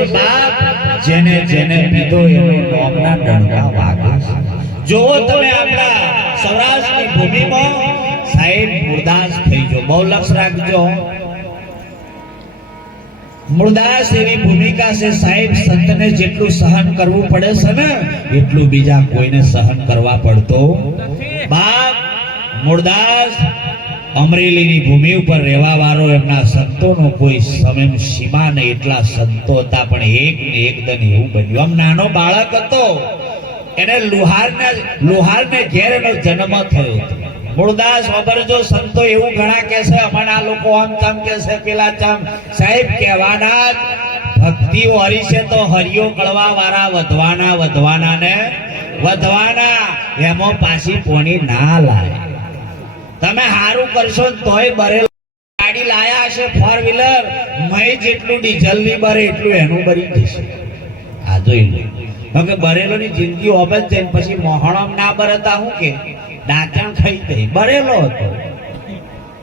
છે બાપ, જેને જેને પીધો એનો નોમના ડણકા વાગે છે. જોવો તમે આપણા સૌરાષ્ટ્રની ભૂમિમાં સાહેબ મુરદાસ થઈ ગયો. બહુ લક્ષ રાખજો. મુરદાસ એવી ભૂમિકા છે સાહેબ, સંતને જેટલું સહન કરવું પડે છે ને એટલું બીજા કોઈને સહન કરવા પડતો બાપ. મુરદાસ અમરેલીની ભૂમિ ઉપર રહેવા વાળો એમના સંતોનો કોઈ સમય સીમા નહીં, એટલા સંતો હતા. પણ એક ને એક દન એવું બન્યું, આમ નાનો બાળક હતો, એને લુહારને ઘેર એનો જન્મ થયો હતો. મુરદાસ વગરજો સંતો એવું ઘણા કે છે, અમારા લોકો આમ ચમ કે છે, પેલા ચમ. સાહેબ કહેવાના જ ભક્તિ હરી છે તો હરિયો કળવા વાળા વધવાના ને વધવાના, એમાં પાછી પોણી ના લાય. તમે હારું કરશો તોય બરેલ ગાડી લાયા હશે ફોર વ્હીલર, મય જેટલું ડીઝલ ની બરે એટલું એનું બરી જશે. આ જોઈ લો કે બરેલોની જિંદગી હોવે જ છે. પછી મોહણમ ના બરતા હું કે દાંતણ ખાઈ ગઈ, બરેલો હતો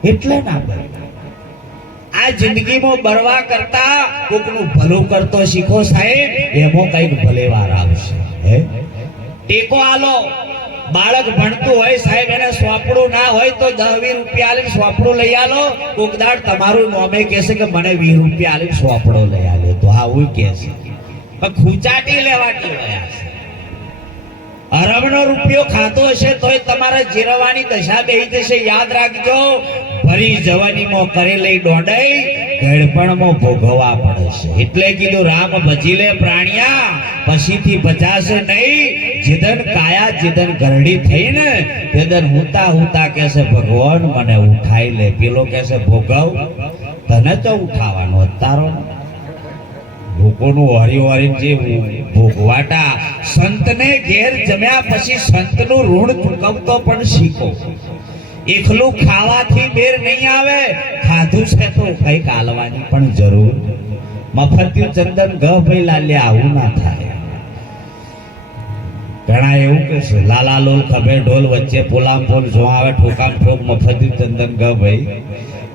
એટલે ના બરે. આ જિંદગીમાં બરવા કરતા કોકનું ભલું કરતો શીખો સાહેબ, એમાં કઈક ભલે વાર આવશે. હે ટેકો આલો. બાળક ભણતું હોય સાહેબ, એને સોપડું ના હોય તો 10-20 રૂપિયા આલીને સોપડું લઈ આલો. કોકદાડ તમારું નોમે કહેશે કે મને 20 રૂપિયા આલીને સોપડો લઈ આલ્યો, તો આવું કહેશે. પણ ખૂચાટી લેવાતી હોય છે. અરબનો રૂપિયો ખાતો હશે તોય તમારે જીરવાની દશા બેહી જશે. યાદ રાખજો, ભરી જવાનીમાં કરેલી દોડાઈ ગળપણમાં ભોગવવા પડે છે. એટલે કીધું રામ ભજી લે પ્રાણિયા, પછીથી ભજાશે નહીં. જીદન કાયા જીદન ગરડી થઈને તેદન હુતા કહેશે ભગવાન મને ઉઠાઈ લે. પેલો કહેશે ભોગવ, તને તો ઉઠાવાનો તારો લોકોનું હરી જે ભોગવાટા. સંતને ઘેર જમ્યા પછી સંતનું ઋણ ચૂકવતો પણ શીખો. એકલું ખાવાથી બેર નહીં આવે, ખાધું છે તો કઈક આલવાની પણ જરૂર. મફત્યું ચંદન ગ ભાઈ લાલ્યા આવું ના થાય. ઘણા એવું કે છે લાલા લોલ ખભે ઢોલ વચ્ચે પોલામ પોલ જો આવે ઠોકામ ઠોક મફત્યું ચંદન ગ ભાઈ.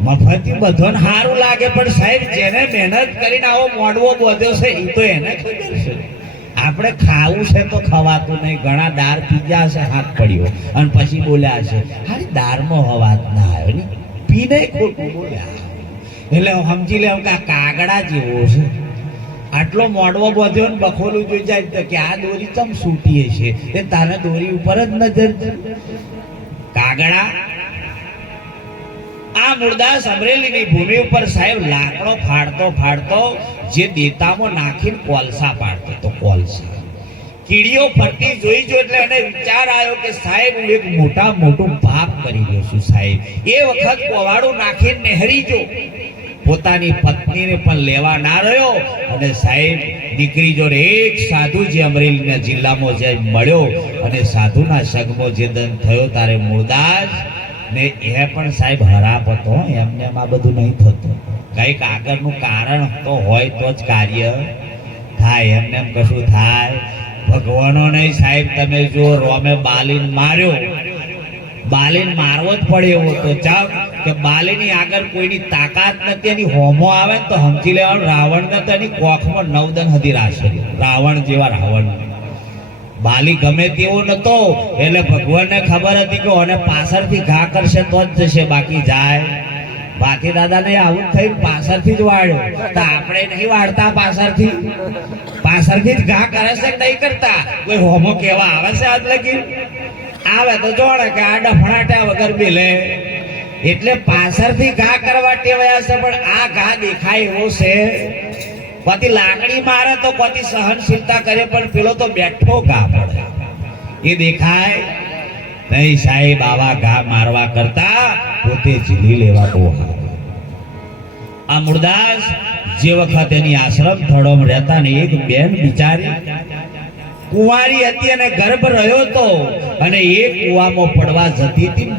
મફતી બધોને સારું લાગે, પણ સાહેબ જેને મહેનત કરીને આવો મોડવો બોધ્યો છે એ તો એને ખબર છે. આપણે ખાવું છે તો ખવાતું નહીં. ઘણા દાળ પીજા છે હાથ પડ્યો અને પછી બોલ્યા છે હારી દાળમાં અવાજ ના આવ્યો ને પીને ખોટું બોલ્યા. એટલે સમજી લેવું કે આ કાગડા જેવો છે. આટલો મોડવો બોધ્યો ને બખોલું જોઈ જાય કે આ દોરી ચમ સૂટીએ છે, એ તારે દોરી ઉપર જ નજર. કાગડા આ મુરદાસ અમરેલીની ભૂમિ ઉપર સાહેબ લાકડો ફાડતો જે દેતામાં નાખીને કોલસા પાડતો તો કોલસા. કીડીઓ ફરતી જોઈ એટલે એને વિચાર આવ્યો કે સાહેબ હું એક મોટું પાપ કરી રહ્યો છું સાહેબ. એ વખત કોવાડું નાખીને નહેરી જો પોતાની પત્નીને પણ લેવા ના રહ્યો અને સાહેબ દીકરી જોડે એક સાધુ જે અમરેલીના જિલ્લામાં જે મળ્યો અને સાધુના સંગમાં જે દંડ થયો તારે મુરદાસ ને એ પણ સાહેબ હરાપ હતો. એમને આ બધું નહીં થતું, કઈક આગળનું કારણ તો હોય તો જ કાર્ય થાય. એમને એમ કશું થાય ભગવાનો નહીં સાહેબ. તમે જો રોમે બાલીન માર્યો, બાલીન મારવો જ પડે એવો તો ચાલ કે બાલીની આગળ કોઈની તાકાત નથી. એની હોમો આવે ને તો સમજી લેવાનું રાવણને તો એની કોખમાં 9 દન હદી રાશે. રાવણ જેવા રાવણ બાલી ગમે તેવો નતો. એટલે ભગવાનને ખબર હતી કે ઓને પાછળથી ઘા કરશે તો જ જશે, બાકી જાય. બાકી દાદાને આવું થઈ પાછળથી જ વાળ્યો. તો આપણે નહીં વાળતા પાછળથી જ ઘા કરે છે નહીં કરતા. કોઈ હોમો કેવા આવે છે આજ લગી આવે તો જોડે કે આ ડફણાટ્યા વગર બેલે. એટલે પાછળથી ઘા કરવા ટેવાયા છે. પણ આ ઘા દેખાય એવો છે. કોતી લાકડી મારે તો કોતી સહનશીલતા કરે, પણ પેલો તો બેઠો ઘા પડે એ દેખાય નહીં સાહેબ. આવા ઘા મારવા કરતા પોતે ઝીલી લેવા બહુ સારું. આ મુરદાસ જે વખત એની આશ્રમ થડોમાં રહેતા ને એક બેન બિચારી કુંવારી હતી અને ગર્ભ રહ્યો હતો અને એ કુવામાં પડવા જતી હતી.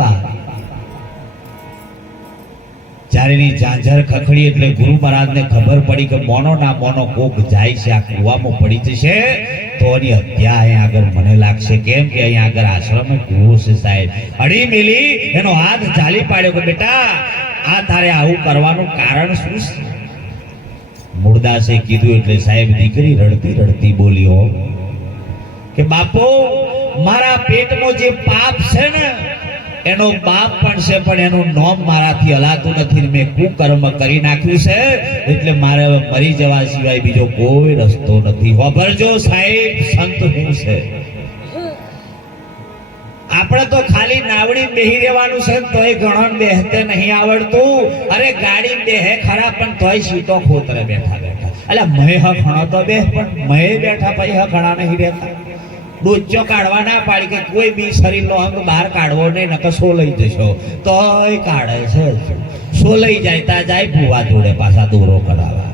જ્યારે ની ઝાંઝર ખખડી એટલે ગુરુ મહારાજને ખબર પડી કે મોનો ના મોનો કોક જાય છે, આ કુવામાં પડી જશે તો એની હત્યા અહીંયા આગળ મને લાગશે. કેમ કે અહીંયા આગળ આશ્રમ કુવો છે સાહેબ. અડી મિલી એનો હાથ ચાલી પાડ્યો કે બેટા આ તારે આવું કરવાનું કારણ શું છે? મૂળદાસે કીધું એટલે સાહેબ દીકરી રડતી રડતી બોલ્યો કે બાપુ, મારા પેટમાં જે પાપ છે ને એનો બાપ પણ છે, પણ એનું નામ મારાથી હલાતું નથી. મેં કુકર્મ કરી નાખ્યું છે, એટલે મારે મરી જવા સિવાય બીજો કોઈ રસ્તો નથી. વાપરજો સાહેબ, સંત હું છે. આપણે તો ખાલી નાવડી બેહી રહેવાનું છે, તોય ઘણો બેહતે નહીં આવડતું. અરે ગાડી બેહે ખરા, પણ તોય સીટો ખોતરે બેઠા બેઠા. એટલે મહે ખણો તો બે, પણ મહે બેઠા પછી ખણા નહીં રહેતા. ડોચો કાઢવા ના પાડી કે કોઈ બી શરીરનો અંગ બહાર કાઢવો નહીં, નકર સોલાઈ જશો. તોય કાઢે છે. સોલાઈ જાય તા જાય ભુવા જોડે પાછા દોરો કરાવવા.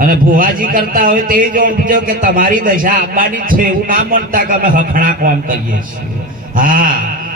અને ભુવાજી કરતા હોય તે જોડજો કે તમારી દશા આપવાની છે એવું ના માનતા કે અમે હખણા કામ કરીએ છીએ. હા,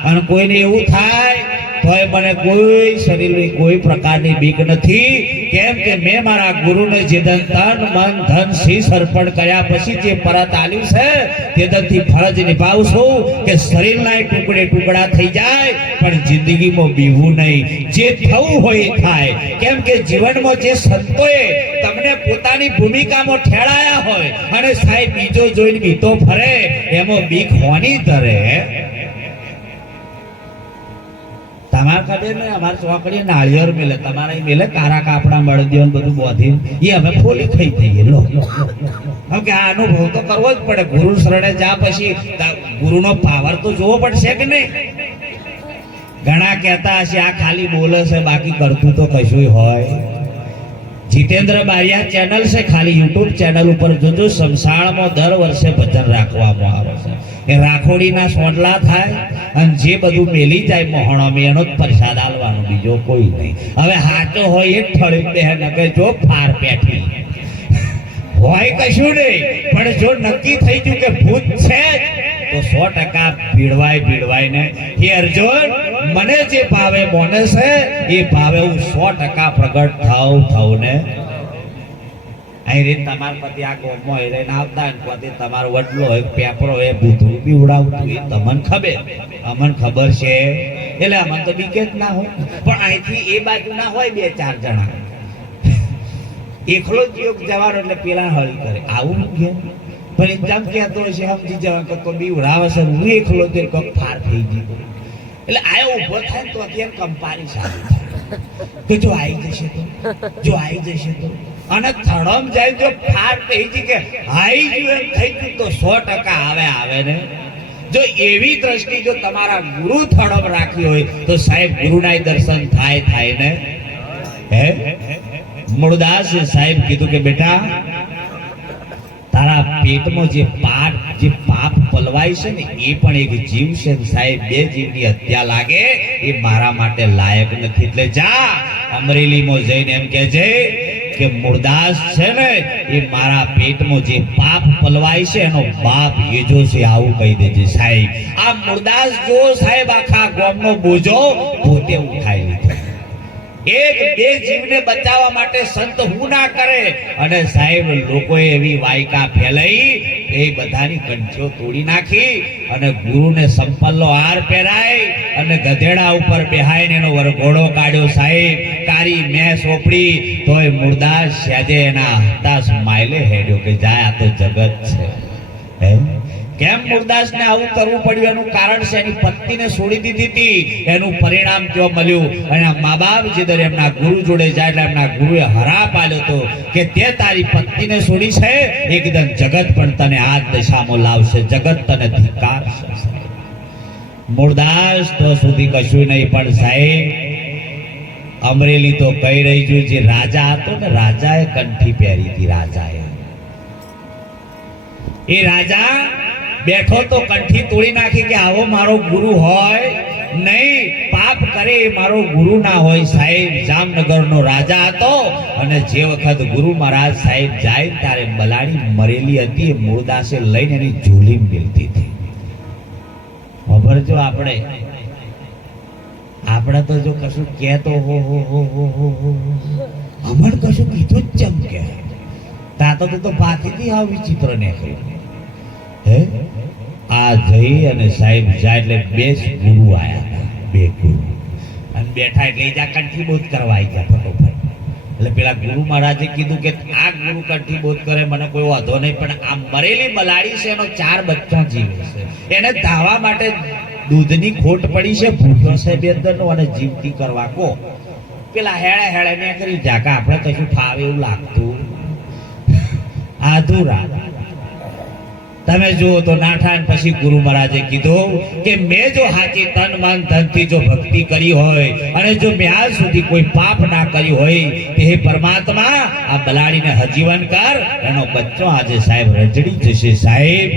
અને કોઈને એવું થાય તોય મને કોઈ શરીરની કોઈ પ્રકારની બીક નથી. કેમ કે મેં મારા ગુરુને જે તન મન ધન શીશ અર્પણ કર્યા પછી જે પરત આલ્યું છે તેદનથી ફરજ નિભાવું છું કે શરીરના ટુકડે ટુકડા થઈ જાય, પણ જિંદગીમાં બીવું નહીં. જે થવું હોય એ થાય. કેમ કે જીવનમાં જે સંતોએ તમને પોતાની ભૂમિકામાં ઠેળાયા હોય અને સાહેબ બીજો જોઈને બીતો ફરે, એમાં બીક હોની તરે. તમારે ખબર ને, અમારે ચોકડી નાળિયેર મેલે, તમારે મેલે કારા કાપડા મળદીઓ બધું બોધી, એ અમે ફોલી ખાઈ જઈએ. લો કે આ અનુભવ તો કરવો જ પડે. ગુરુ શરણે જા પછી ગુરુનો પાવર તો જોવો પડશે કે નહીં. ઘણા કહેતા હશે આ ખાલી બોલે છે, બાકી કરતું તો કશું હોય. જીતેન્દ્ર બારિયા ચેનલ છે, ખાલી યુટ્યુબ ચેનલ ઉપર જોજો. સમસાળમાં દર વર્ષે ભજન રાખવામાં આવે છે. એ રાખોડીના સોંડલા થાય અને જે બધું મેલી જાય મોહણોમાં એનો જ પ્રસાદ આલવાનો, બીજો કોઈ નહીં. હવે હાચો હોય એ ઠળી બે નકે જો ફાર પેઠી હોય કશું નહીં, પણ જો નક્કી થઈ ગયું કે ભૂત છે તો 100% ભીડવાય ને હે અર્જુન, મને જે ભાવે મોને છે એ ભાવે હું 100% પ્રગટ થાવ ને. અહીં તમારા પતિ આ ગોમમાં હેરે આવતા હોય પતિ તમારો વડલો હોય, પેપરો હોય, ભૂતરું બી ઉડાવતું એ તમને ખબર, અમને ખબર છે. એટલે અમને તો બીકે જ ના હોય. પણ અહીંથી એ બાજુ ના હોય 2-4 જણા, એકલો જ યોગ જવાનો એટલે પેલા હળી કરે આવું કે. પણ જેમ કહેતો હોય છે સમજી જવા કે તો બી ઉડાવે છે, હું એકલો તો કોક ફાર થઈ ગયો. એટલે આ ઉભો થાય તો અત્યારે કંપારી સારું થાય કે જો આવી જશે તો અને થડમ જાય જો ફાર થઈ ગઈ કે હાઈ ગયું એમ થઈ ગયું તો 100% આવે ને. જો એવી દ્રષ્ટિ જો તમારા ગુરુ થડમ રાખી હોય તો સાહેબ ગુરુના દર્શન થાય ને. હે મૂળદાસ સાહેબ કીધું કે બેટા, તારા પેટમાં જે પાપ પલવાય છે ને એ પણ એક જીવ છે સાહેબ. 2 જીવની હત્યા લાગે એ મારા માટે લાયક નથી. એટલે જા અમરેલીમાં જઈને એમ કહેજે કે મૂળદાસ છે ને એ મારા પેટમાં જે પાપ પલવાય છે એનો બાપ યજો છે, આવું કહી દેજે સાહેબ. આ મૂળદાસ જો સાહેબ આખા ગામનો બોજો પોતે ઉઠાઈ લીધો. 1-2 જીવને બચાવવા માટે સંત હું ના કરે. અને સાહેબ લોકોએ એવી વાયકા ફેલાઈ, એ બધાની કંઠીઓ તોડી નાખી અને ગુરુને સંપલ્લો હાર પહેરાય અને ગધેડા ઉપર બેહાઈને એનો વરઘોડો કાઢ્યો. સાહેબ કારી મેં સોપડી તોય મૂળદાસ સહેજે એના હતાશ માયલે હેડ્યો કે જાય આ તો જગત છે. કેમ મૂળદાસને આવું કરવું પડ્યું એનું કારણ છે એની પત્નીને છોડી દીધી હતી, એનું પરિણામ જો મળ્યું. અને મા બાપ જે દર એમના ગુરુ જોડે જાય એટલે એમના ગુરુએ હરાપ આલ્યો હતો કે તે તારી પત્નીને છોડી છે, એકદમ જગત પણ તને આ દશામાં લાવશે, જગત તને ધિક્કારશે. મૂળદાસ તો સુધી કશું નહીં, પણ સાહેબ અમરેલી તો કહી રહી છું જે રાજા હતો ને, રાજાએ કંઠી પહેરી હતી. રાજાએ એ રાજા બેઠો તો કંઠી તોડી નાખી કે આવો મારો ગુરુ હોય નહીં, પાપ કરે મારો ગુરુ ના હોય. સાહેબ જામનગરનો રાજા હતો અને જે વખત ગુરુ મહારાજ સાહેબ જાય ત્યારે બલાડી મરેલી હતી, એ મૂળદાસે લઈને એની ઝૂલી મિલતી હતી. ખબર જો આપણે તો જો કશું કહેતો હો અમર કશું કીધું જ ચમકે તાતો તો પાથીથી આવ વિચિત્ર ને હે. આ જઈ અને સાહેબ જાય એટલે 2 ગુરુ આયા હતા, 2 ગુરુ અને બેઠા એટલે જા કંઠી બોધ કરવા આવી ગયા ફટોફટ. એટલે પેલા ગુરુ મહારાજે કીધું કે આ ગુરુ કંઠી બોધ કરે મને કોઈ વાંધો નહીં, પણ આ મરેલી બલાડી છે એનો 4 બચ્ચા જીવે છે, એને ધાવા માટે દૂધની ખોટ પડી છે, ભૂખ્યો છે બેદરનો અને જીવતી કરવા કો. પેલા હેળે હેળે ને કરી જાકા આપણે કશું ફાવે એવું લાગતું આધુરા. તમે જુઓ તો નાઠાન પછી ગુરુ મહારાજે કીધું કે મેં જો હાચી તન મન ધનથી જો ભક્તિ કરી હોય અને જો મેં આજ સુધી કોઈ પાપ ના કર્યું હોય તે હે પરમાત્મા આ બલાડીને હજીવન કર. એનો બચ્ચો આજે સાહેબ રજડી જશે. સાહેબ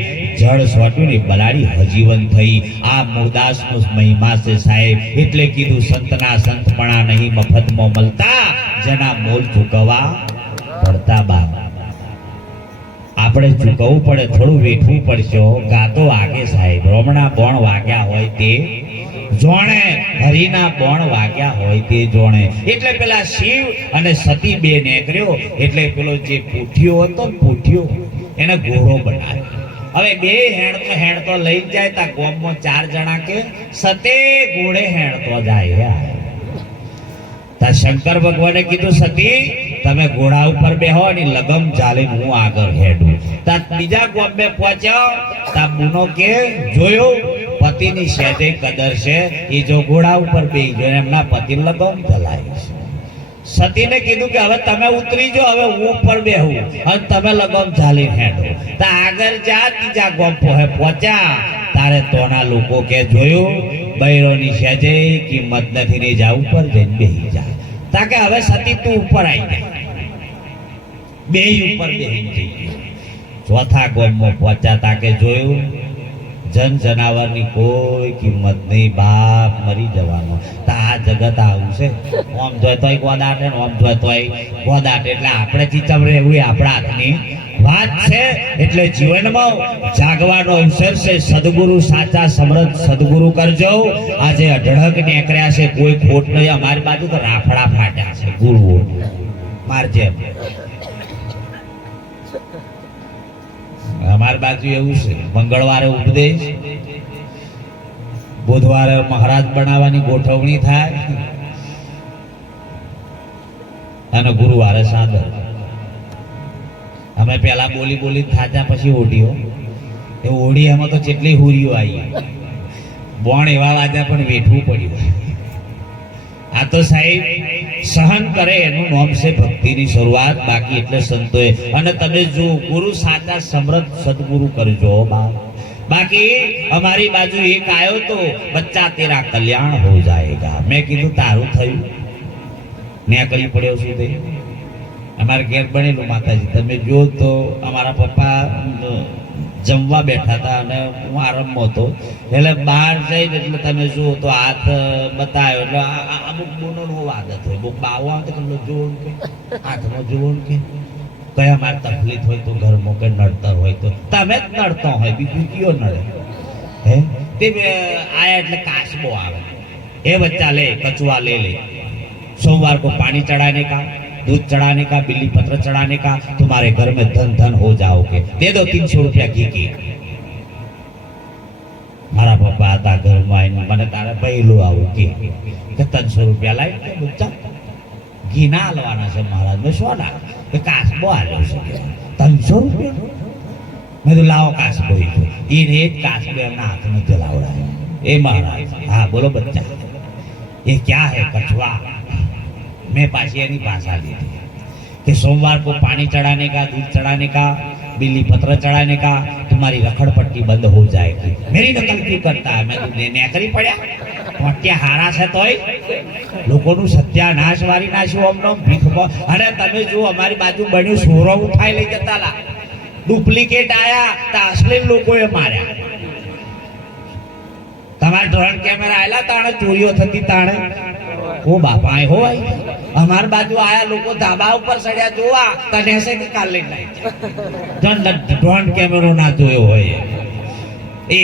જળ સોટ્યું ને બલાડી હજીવન થઈ. આ મૂળદાસનો મહિમા છે સાહેબ. એટલે કીધું સંતના સંતપણા નહીં મફતમાં મળતા, જેના મોલ ચૂકવવા પડતા. બાપ આપણે ચૂકવવું પડે, થોડું વેઠવું પડશે. ગાતો વાગે સાહેબ, રોમણા બોણ વાગ્યા હોય તે જોણે, હરિના બોણ વાગ્યા હોય તે જોણે. એટલે પેલા શિવ અને સતી બે નીકળ્યો, એટલે પેલો જે પૂઠિયો હતો ને પૂઠિયો એને ઘોડો બનાવ્યો. હવે બે હેણતો લઈ જાય તા ગોમમાં 4 જણા કે સતે ઘોડે હેણતો જાય. તા શંકર ભગવાને કીધું સતી તમે ઘોડા ઉપર બેહો અને લગમ ચાલીને હું આગળ હેડું. તા બીજા ગોમે પહોંચ્યો તા બુનો કે જોયો પતિની સહેજે કદર છે, એ જો ઘોડા ઉપર બેહી ગયો એમના પતિ લગમ ચલાય છે. સતીને કીધું કે હવે તમે ઉતરી જો, હવે હું ઉપર બેહું અને તમે લગમ ચાલીને હેડો. તા આગળ જા ત્રીજા ગોમ પહોંચ્યા તારે તોના લોકો કે જોયું બૈરોની સહેજે કિંમત નથી ને જા ઉપર જઈને બેહી જા. તા કે હવે સતી તું ઉપર આવી જાય. બે ઉપર બેહી જઈએ. ચોથા ગોમમાં પહોંચ્યા તા કે જોયું જન જનાવરની કોઈ કિંમત નહીં, બાપ મરી જવાનો. તા આ જગત આવું છે, ઓમ જોય તોય ગોદાટે ને ઓમ જોય તોય ગોદાટે. એટલે આપણે ચીચમ રહેવું એ આપણા હાથની વાત છે. એટલે જીવનમાં જાગવાનો અવસર છે. સદગુરુ સાચા સમૃદ્ધ સદગુરુ કરજો. આજે અઢળક નીકળ્યા છે, કોઈ ખોટ નહીં. અમારી બાજુ તો રાફડા ફાટ્યા છે ગુરુઓ મારજે. અમારી બાજુ એવું છે, મંગળવારે ઉપદેશ, બુધવારે મહારાજ બનાવવાની ગોઠવણી થાય અને ગુરુવારે સાદર. અમે પેલા બોલી થાચા પછી ઓઢીઓ. એ ઓઢી એમાં તો જેટલી હુરીઓ આવી, બોણ એવા વાગ્યા પણ વેઠવું પડ્યું. આ તો સાહેબ સહન કરે એનું નામ છે ભક્તિની શરૂઆત. બાકી એટલે સંતોએ. અને તમે જો ગુરુ સાચા સમૃદ્ધ સદગુરુ કરજો. બાકી અમારી બાજુ એક આવ્યો તો બચ્ચા તેરા કલ્યાણ હો જાયેગા. મેં કીધું તારું થયું, નેકળી પડ્યો શું થઈ. અમારે ઘેર બનેલું માતાજી. તમે જો તો અમારા પપ્પા જમવા બેઠા હતા અને હું આરામમાં હતો. એટલે બહાર જઈને એટલે તમે જુઓ તો હાથ બતાવ્યો. એટલે અમુક બોનોનું આદત હોય, બહુ બાવો આવે તો જોવું કે હાથમાં જોવું કે કયા મારે તકલીફ હોય તો ઘરમાં કે નડતર હોય તો તમે જ નડતો હોય, બીજું કયો નડે. હે તે આયા એટલે કાચબો આવે. એ બચ્ચા લે કચુआ ले ले, सोमवार को पानी चढ़ाने का, दूध चढ़ाने का, बिल्ली पत्र चढ़ाने का, तुम्हारे घर में धन धन हो जाओगे. दे दो 300 रुपया घी की. મારા પપ્પા હતા ઘરમાં આવીને મને તારે પહેલું આવું કે 300 રૂપિયા લાવી કે બચ્ચા ઘી ના હાલવાના છે મહારાજ. મેં શું ના કે કાચબો હાલ્યો છે 300 રૂપિયા. મેં તો લાવો કાચબો. એને જ કાચબો એમના હાથમાં જલાવડાય. એ મહારાજ હા બોલો બચ્ચા ये क्या है कछुआ. मैं पाशियानी भाषा ली थी कि सोमवार को पानी चढ़ाने का, दूध चढ़ाने का, बिल्ली पत्र चढ़ाने का, तुम्हारी रखड़पट्टी बंद हो जाएगी. मेरी नकल क्यों करता है. मैं तुमने नेकरी पड़ा मोटिया हारा है तोय लोकोનું સત્યાનાશ વારી નાખ્યું. અમનો ભીખમાં. અને તમે જો અમારી બાજુ બન્યું સોરો ઉઠાઈ લઈ જતા લા. ડુપ્લિકેટ આયા તો અસલી લોકોએ માર્યા. તમારા ડ્રોન કેમેરા આયેલા તાણે ચોરીઓ થતી તાણે ઓ બાપા હો અમાર બાજુ આયા લોકો ધાબા ઉપર ચડ્યા જોવા તને છે કે કાલ લઈને આવી ડ્રોન કેમેરો ના જોયો હોય. એ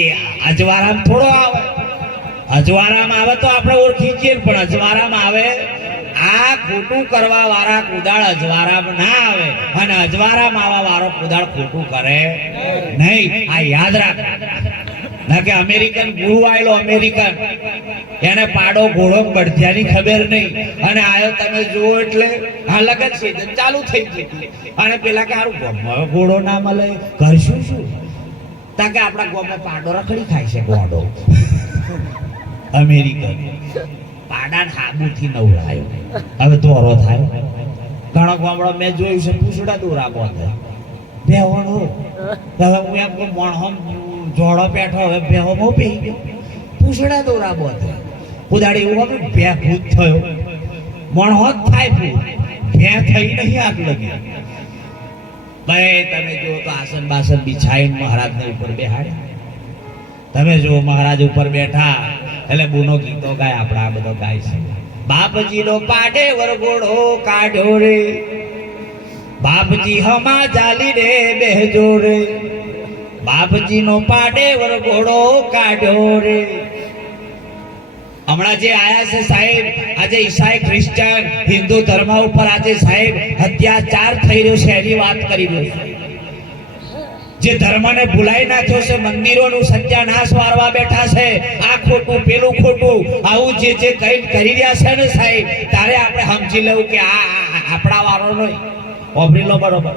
અજવારામ થોડો આવે. અજવારામ આવે તો આપણે ઓળખી જઈએ, પણ અજવારામ આવે આ ખોટું કરવા વાળા કુદાળ અજવારામ ના આવે અને અજવારામ આવા વાળો કુદાળ ખોટું કરે નહીં. આ યાદ રાખ. ના કે અમેરિકન ગુરુ આવેલો અમેરિકન એને પાડો ઘોડો બળધ્યાની ખબર નહીં અને આયો તમે જુઓ એટલે હા લગન સીઝન ચાલુ થઈ ગઈ અને પેલા કે હારું ગોમાં ઘોડો ના મળે કરશું શું તા કે આપણા ગોમાં પાડો રખડી ખાય છે ગોડો અમેરિકન પાડાને હાબુથી નવડાયો હવે દોરો થાય ઘણો ગામડો મેં જોયું છે પૂછડા દોરા બોંધે બેહોણો હવે હું એમ કહું મણહમ જોડો બેઠો હવે બેહો બહુ પી ગયો પૂછડા દોરા બોંધે ઉદાડી એવું હવે બે ભૂત થયો મણહો જ થાય ભૂત બે થઈ નહીં આગ લગી ભાઈ તમે જો તો આસન બાસન બિછાઈને મહારાજને ઉપર બેહાડ્યા તમે જો મહારાજ ઉપર બેઠા એટલે બુનો ગીતો ગાય આપણા આ બધો ગાય છે બાપજીનો પાડે વરઘોડો કાઢ્યો રે બાપજી હમા ચાલી રે બેહજો રે બાપજીનો પાડે વરઘોડો કાઢ્યો રે હમણાં જે આયા છે સાહેબ આજે ઈસાઈ ક્રિશ્ચન હિન્દુ ધર્મ ઉપર આજે સાહેબ અત્યાચાર થઈ રહ્યો છે એની વાત કરી રહ્યો છે જે ધર્મને ભૂલાઈ નાખ્યો છે મંદિરોનું સત્યાનાશ વારવા બેઠા છે આ ખોટું પેલું ખોટું આવું જે જે કઈ કરી રહ્યા છે ને સાહેબ તારે આપણે સમજી લેવું કે આ આપણા વારો નહીં ઓબરી લો બરોબર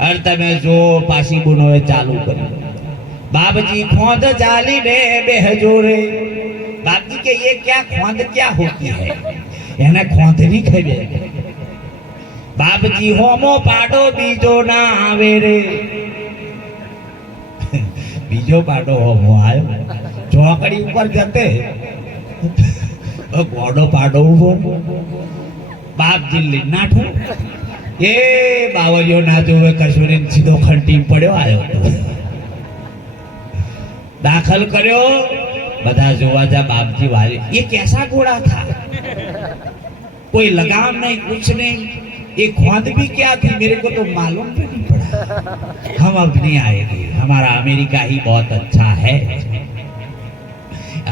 અને તમે જો પાછી બુનોએ ચાલુ કરી બાપજી ખોંદ ચાલીને બેહજો રે બાપજી કે ये क्या खोंद क्या होती है એને ખોંદની ખબર બાપજી હોમો પાડો બીજો ના આવે રે બીજો પાડો હોમો આવ્યો ચોકડી ઉપર જતે ગોડો પાડો ઉભો બાપજી લઈ નાઠું એ બાવળિયો ના જોવે કસુરી સીધો ખંટી પડ્યો આવ્યો દાખલ કર્યો બધા જોવા જા બાપજી वाले ये कैसा घोड़ा था कोई लगाम नहीं कुछ नहीं ये खोंद भी क्या थी मेरे को तो मालूम भी नहीं पड़ा हम अब नहीं आएंगे हमारा अमेरिका ही बहुत अच्छा है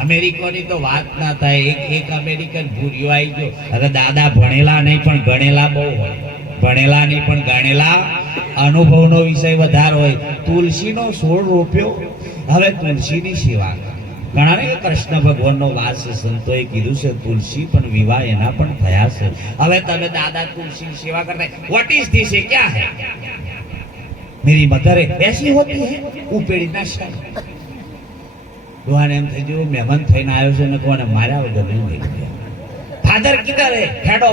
અમેરિકાની તો વાત ના થાય એક અમેરિકન ભૂર્યો આવી ગયો અરે દાદા ભણેલા નહીં પણ ગણેલા બહુ હોય ભણેલા નહીં પણ ગણેલા અનુભવનો વિષય વધારે હોય તુલસીનો છોડ રોપ્યો હવે તુલસીની સેવા ઘણા ને કૃષ્ણ ભગવાનનો વાસ છે સંતોએ કીધું છે તુલસી પણ વિવાહ એના પણ થયા છે હવે તમે દાદા તુલસી સેવા કરતા व्हाट इज दिस ये क्या है मेरी मदर ऐसी होती है उपेड़ी ना शाय दुआने एम થઈ જો મહેમાન થઈને આવ્યો છે ને કોને માર્યા વગર નહીં નીકળ્યા ફાધર કિધર હે ખેડો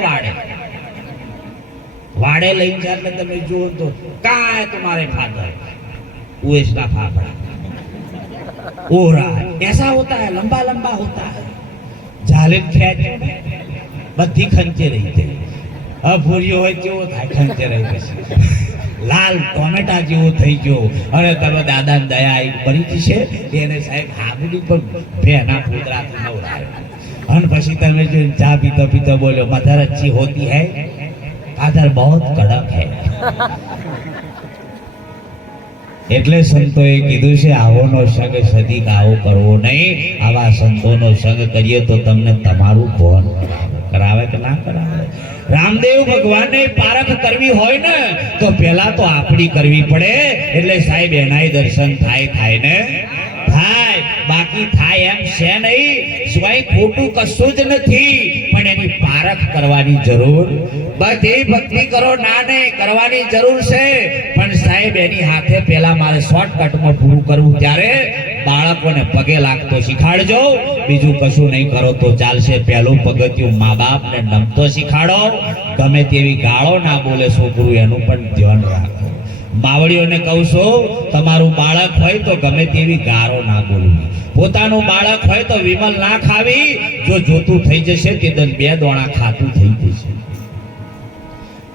વાડે લઈને જાય એટલે તમે જુઓ તો કા હે तुम्हारे फादर उएसना फाफड़ा हो रहा है ऐसा होता है लंबा लंबा होता है जालिम खेचो बत्ती खंचे रही थी अब भूरियो હોય કેવો થાય ખંચે રહી પછી લાલ ટોમેટા જેવો થઈ ગયો અરે તમે દાદા ને દયા આવી પડી છે એને સાહેબ હાબુડી પર ભેના પુતરાથી નવરાયો અને પછી તમે જો ચા પીતો પીતો બોલ્યો મધર अच्छी होती है फादर बहुत कड़क है એટલે સંતોએ કીધું છે આવોનો સંગ સદીક આવો કરવો નહીં આવા સંતોનો સંગ કરીએ તો તમને તમારું ભોન કરાવે કે ના કરાવે રામદેવ ભગવાનને પારખ કરવી હોય ને તો પહેલા તો આપણી કરવી પડે એટલે સાહેબ એનાય દર્શન થાય ને થાય બાકી થાય એમ છે નહીં સિવાય ખોટું કશું જ નથી પણ એની પારખ કરવાની જરૂર બધી ભક્તિ કરો ના નહીં કરવાની જરૂર છે પણ સાહેબ એની હાથે પહેલા મારે શોર્ટકટમાં પૂરું કરવું ત્યારે બાળકોને પગે લાગતો શીખાડજો બીજું કશું નહીં કરો તો ચાલશે પહેલું પગથિયું મા બાપને નમતો શીખાડો ગમે તેવી ગાળો ના બોલે છોકરું એનું પણ ધ્યાન રાખો માવડીઓને કહું છું તમારું બાળક હોય તો ગમે તેવી ગાળો ના બોલવી પોતાનું બાળક હોય તો વિમલ ના ખાવી જો જોતું થઈ જશે તે દન બે દોણા ખાતું થઈ જશે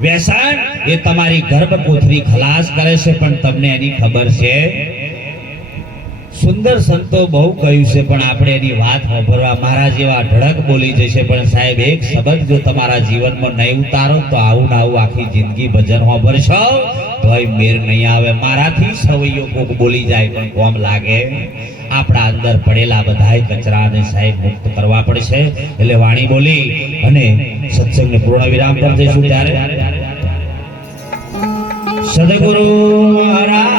વ્યસન એ તમારી ગર્ભ કોથળી ખલાસ કરે છે પણ તમને એની ખબર છે સુંદર સંતો બહુ કહ્યું છે પણ આપણે એની વાત સાંભળવા મારા જેવા ઢળક બોલી જશે પણ સાહેબ એક શબ્દ જો તમારા જીવનમાં નહીં ઉતારો તો આવું ને આવું આખી જિંદગી ભજન સાંભળશો તોય મેર નહીં આવે મારાથી સવૈયો કોક બોલી જાય પણ કોમ લાગે આપણા અંદર પડેલા બધાય કચરાને સાહેબ મુક્ત કરવા પડશે એટલે વાણી બોલી અને સત્સંગને પૂર્ણ વિરામ પર જઈશું ત્યારે સદગુરુ મહારાજ